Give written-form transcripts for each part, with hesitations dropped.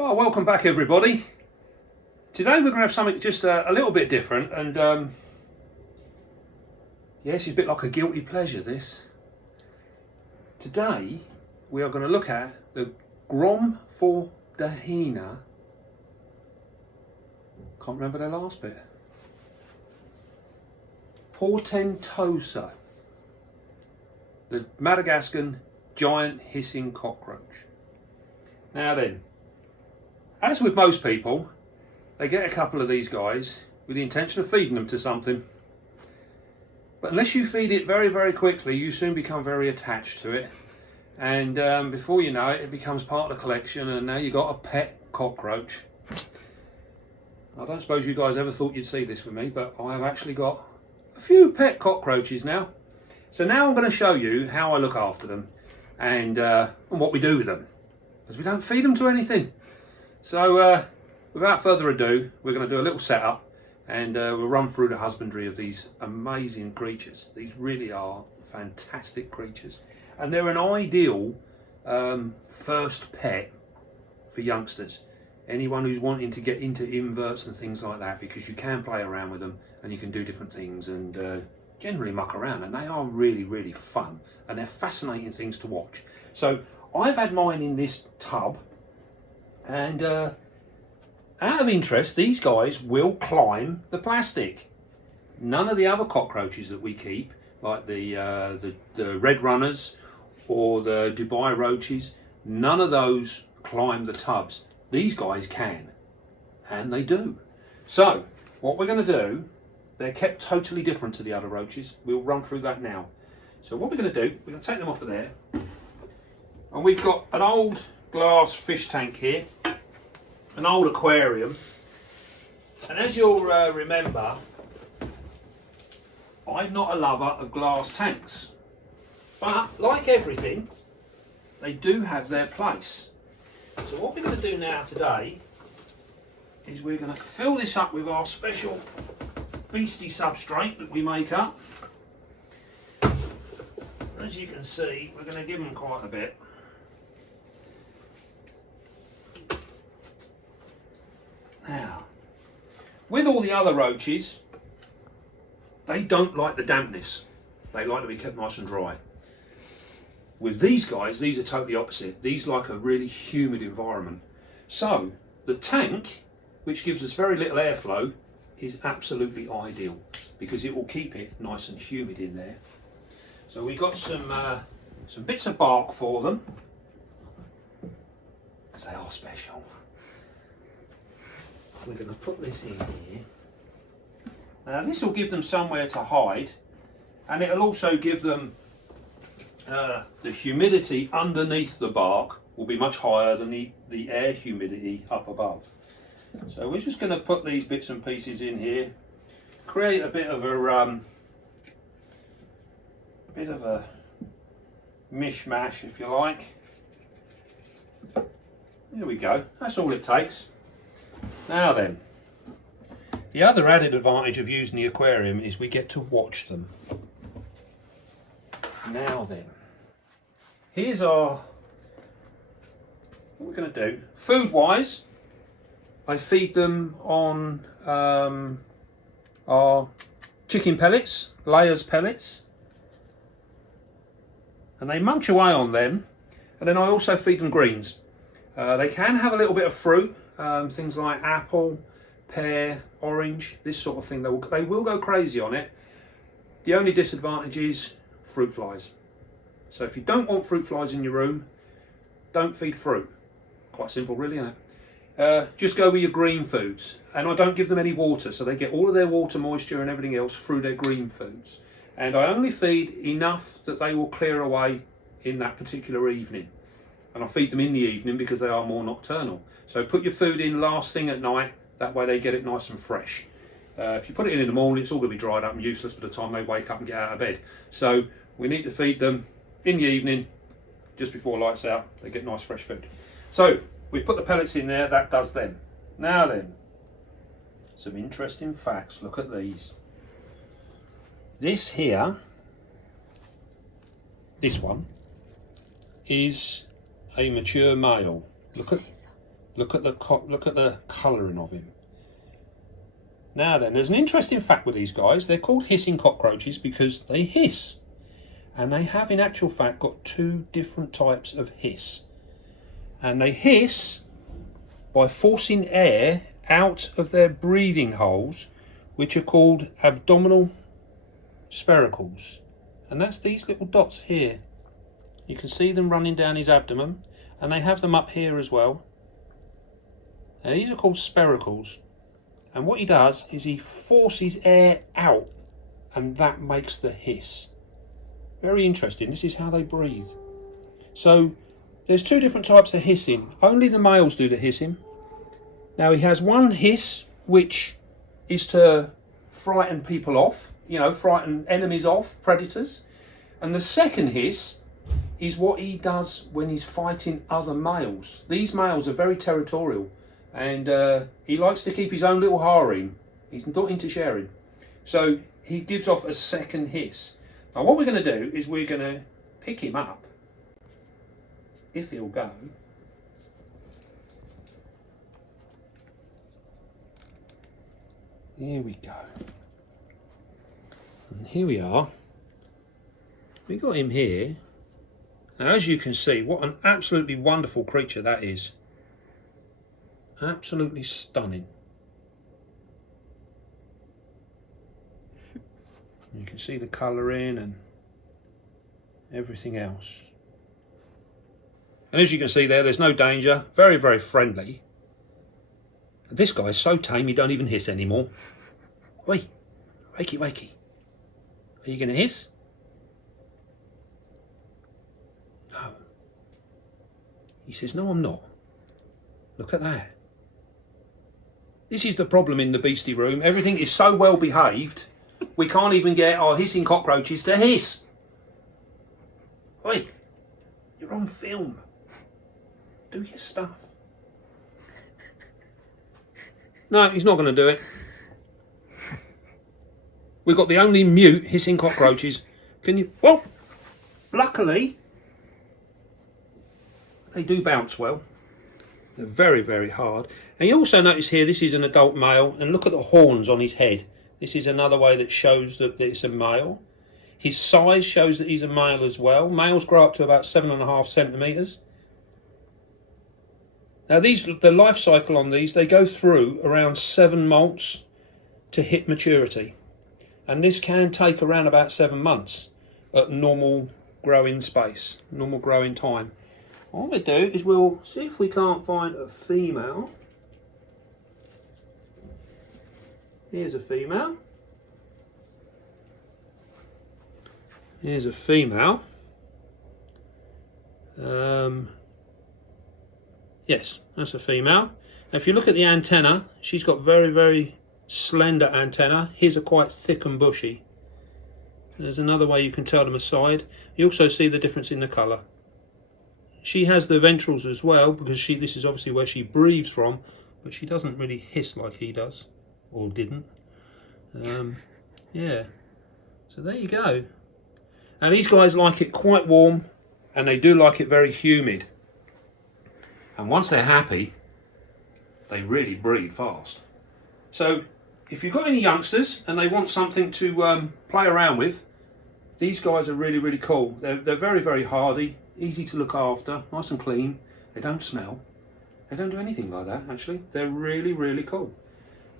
Well, welcome back everybody. Today we're going to have something just a little bit different, and yes, it's a bit like a guilty pleasure this. Today we are going to look at the Wonderfull. Can't remember the last bit. Portentosa. The Madagascan Giant Hissing Cockroach. Now then, as with most people, they get a couple of these guys with the intention of feeding them to something. But unless you feed it very, very quickly, you soon become very attached to it. And before you know it, it becomes part of the collection, and now you've got a pet cockroach. I don't suppose you guys ever thought you'd see this with me, but I have actually got a few pet cockroaches now. So now I'm going to show you how I look after them and what we do with them. Because we don't feed them to anything. So without further ado, we're going to do a little setup, and we'll run through the husbandry of these amazing creatures. These really are fantastic creatures, and they're an ideal first pet for youngsters. Anyone who's wanting to get into inverts and things like that, because you can play around with them and you can do different things and generally muck around, and they are really, really fun, and they're fascinating things to watch. So I've had mine in this tub. And out of interest, these guys will climb the plastic. None of the other cockroaches that we keep, like the red runners or the Dubai roaches, none of those climb the tubs. These guys can, and they do. So what we're going to do, they're kept totally different to the other roaches. We'll run through that now. So what we're going to do, we're going to take them off of there, and we've got an old glass fish tank here, an old aquarium, and as you'll remember, I'm not a lover of glass tanks, but like everything, they do have their place. So what we're going to do now today is we're going to fill this up with our special beastie substrate that we make up. As you can see, we're going to give them quite a bit. Now, with all the other roaches, they don't like the dampness. They like to be kept nice and dry. With these guys, these are totally opposite. These like a really humid environment. So the tank, which gives us very little airflow, is absolutely ideal because it will keep it nice and humid in there. So we got some bits of bark for them, because they are special. We're going to put this in here. Now this will give them somewhere to hide, and it'll also give them the humidity underneath the bark will be much higher than the air humidity up above. So we're just going to put these bits and pieces in here, create a bit of a mishmash, if you like. There we go, that's all it takes. Now then, the other added advantage of using the aquarium is we get to watch them. Now then, here's what we're going to do. Food wise, I feed them on our chicken pellets, layers pellets, and they munch away on them, and then I also feed them greens. They can have a little bit of fruit, things like apple, pear, orange, this sort of thing. They will go crazy on it. The only disadvantage is fruit flies. So if you don't want fruit flies in your room, don't feed fruit. Quite simple really, isn't it? Just go with your green foods, and I don't give them any water, so they get all of their water moisture and everything else through their green foods. And I only feed enough that they will clear away in that particular evening. And I feed them in the evening because they are more nocturnal. So put your food in last thing at night, that way they get it nice and fresh. If you put it in the morning, it's all going to be dried up and useless by the time they wake up and get out of bed. So we need to feed them in the evening, just before lights out. They get nice fresh food. So we put the pellets in there, that does them. Now then, some interesting facts. Look at these. This here, this one, is a mature male. Look at the colouring of him. Now then, there's an interesting fact with these guys. They're called hissing cockroaches because they hiss. And they have, in actual fact, got two different types of hiss. And they hiss by forcing air out of their breathing holes, which are called abdominal spiracles. And that's these little dots here. You can see them running down his abdomen, and they have them up here as well. And these are called spiracles. And what he does is he forces air out, and that makes the hiss. Very interesting. This is how they breathe. So there's two different types of hissing. Only the males do the hissing. Now he has one hiss which is to frighten people off, you know, frighten enemies off, predators. And the second hiss is what he does when he's fighting other males. These males are very territorial, and he likes to keep his own little harem. He's not into sharing. So he gives off a second hiss. Now what we're going to do is we're going to pick him up, if he'll go. Here we go. And here we are. We got him here. Now as you can see, what an absolutely wonderful creature that is. Absolutely stunning. You can see the colouring and everything else. And as you can see there's no danger. Very, very friendly. This guy is so tame he don't even hiss anymore. Oi, wakey, wakey. Are you going to hiss? No. He says, no, I'm not. Look at that. This is the problem in the beastie room. Everything is so well behaved, we can't even get our hissing cockroaches to hiss. Oi, you're on film. Do your stuff. No, he's not going to do it. We've got the only mute hissing cockroaches. Can you... Well, luckily, they do bounce well. They're very, very hard. And you also notice here, this is an adult male. And look at the horns on his head. This is another way that shows that it's a male. His size shows that he's a male as well. Males grow up to about 7.5 centimetres. Now the life cycle on these, they go through around 7 molts to hit maturity. And this can take around about 7 months at normal growing space, normal growing time. What we'll do is we'll see if we can't find a female. Here's a female. Here's a female. Yes, that's a female. Now, if you look at the antenna, she's got very, very slender antenna. His are quite thick and bushy. There's another way you can tell them aside. You also see the difference in the colour. She has the ventrals as well, because this is obviously where she breathes from, but she doesn't really hiss like he does, or didn't. Yeah, so there you go. Now these guys like it quite warm, and they do like it very humid. And once they're happy, they really breed fast. So if you've got any youngsters and they want something to play around with, these guys are really, really cool. They're very, very hardy, easy to look after, nice and clean. They don't smell. They don't do anything like that, actually. They're really, really cool.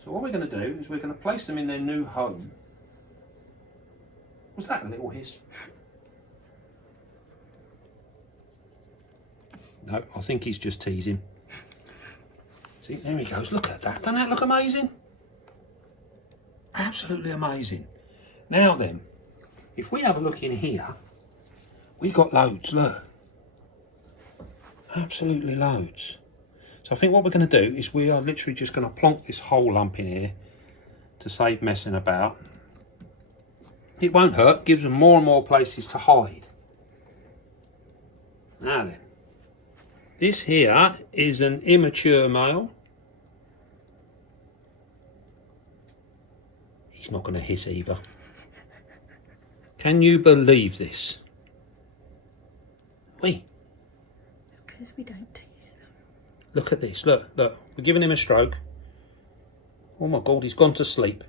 So what we're going to do is we're going to place them in their new home. Was that a little hiss? No, I think he's just teasing. See, there he goes. Look at that. Doesn't that look amazing? Absolutely amazing. Now then, if we have a look in here, we got loads, look. Absolutely loads. So I think what we're going to do is we are literally just going to plonk this whole lump in here to save messing about. It won't hurt, gives them more and more places to hide. Now then, this here is an immature male. He's not going to hiss either. Can you believe this? Wait. It's because we don't tease them. Look at this, look, look. We're giving him a stroke. Oh my God, he's gone to sleep.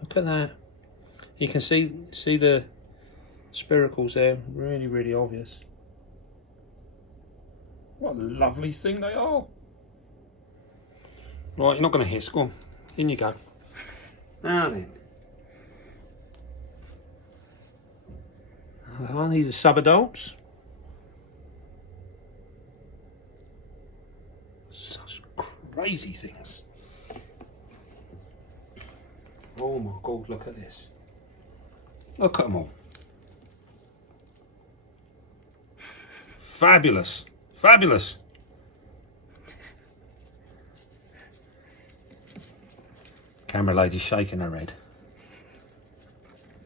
Look at that. You can see the spiracles there, really, really obvious. What a lovely thing they are. Right, you're not going to hiss, go on. In you go. Now then. These are sub-adults. Such crazy things. Oh my God, look at this. Look at them all. Fabulous. Fabulous. Camera lady's shaking her head.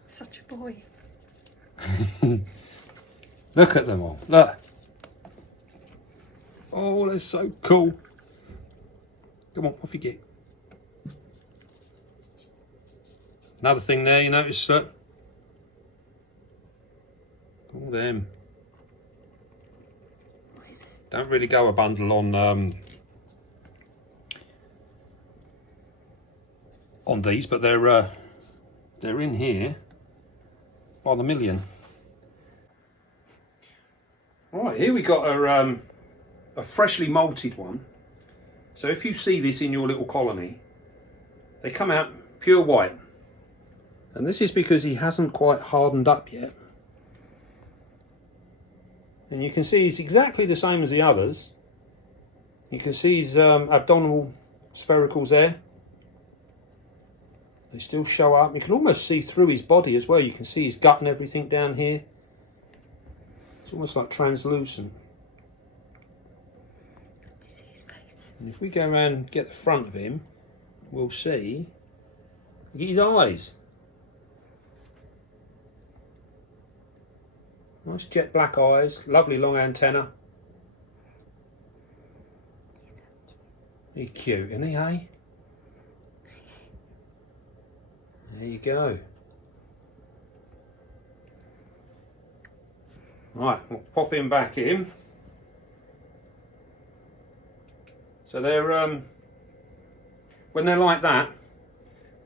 Such a boy. Look at them all. Look. Oh, they're so cool. Come on, off you get. Another thing there, you notice, look. All them. What is it? Don't really go a bundle on these, but they're in here by the million. Right, here we got a freshly molted one. So if you see this in your little colony, they come out pure white. And this is because he hasn't quite hardened up yet. And you can see he's exactly the same as the others. You can see his abdominal sphericals there. They still show up. You can almost see through his body as well. You can see his gut and everything down here. It's almost like translucent. Let me see his face. And if we go around and get the front of him, we'll see his eyes. Nice jet black eyes, lovely long antenna. He's cute, isn't he, eh? There you go. Right, we'll pop him back in. So they're when they're like that,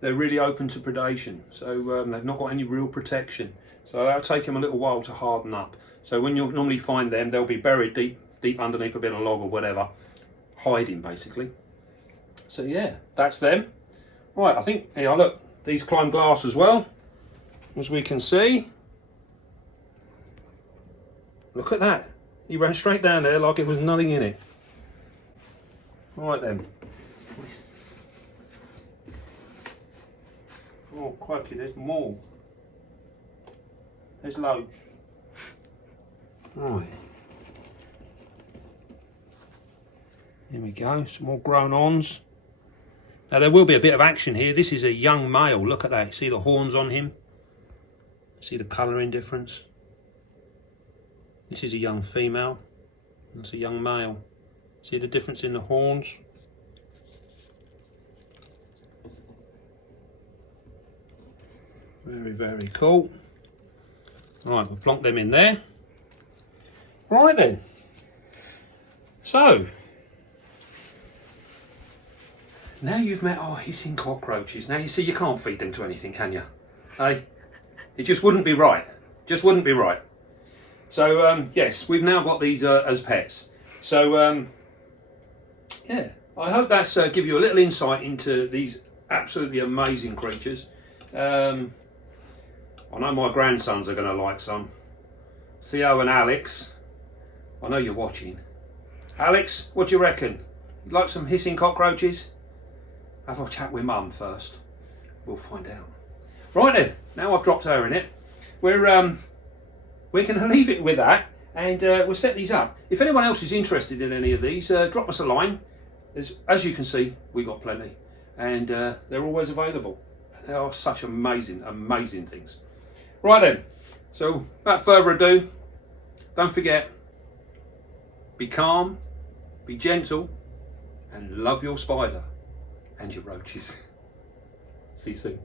they're really open to predation. So they've not got any real protection. So that'll take them a little while to harden up. So when you'll normally find them, they'll be buried deep underneath a bit of log or whatever, hiding basically. So yeah, that's them. Right, I think, here, look, these climb glass as well, as we can see. Look at that. He ran straight down there like it was nothing in it. Right then. Oh, crikey, there's more. There's loads. Right. Here we go, some more grown-ons. Now there will be a bit of action here. This is a young male, look at that. See the horns on him? See the colouring difference? This is a young female. That's a young male. See the difference in the horns? Very, very cool. Right, we'll plonk them in there. Right then. So, now you've met our hissing cockroaches. Now you see you can't feed them to anything, can you? Hey? It just wouldn't be right. Just wouldn't be right. So, yes, we've now got these as pets. So, yeah, I hope that's give you a little insight into these absolutely amazing creatures. I know my grandsons are going to like some. Theo and Alex, I know you're watching. Alex, what do you reckon? You like some hissing cockroaches? Have a chat with Mum first. We'll find out. Right then, now I've dropped her in it. We're going to leave it with that, and we'll set these up. If anyone else is interested in any of these, drop us a line. As you can see, we got plenty, and they're always available. They are such amazing, amazing things. Right then, so without further ado, don't forget, be calm, be gentle, and love your spider and your roaches. See you soon.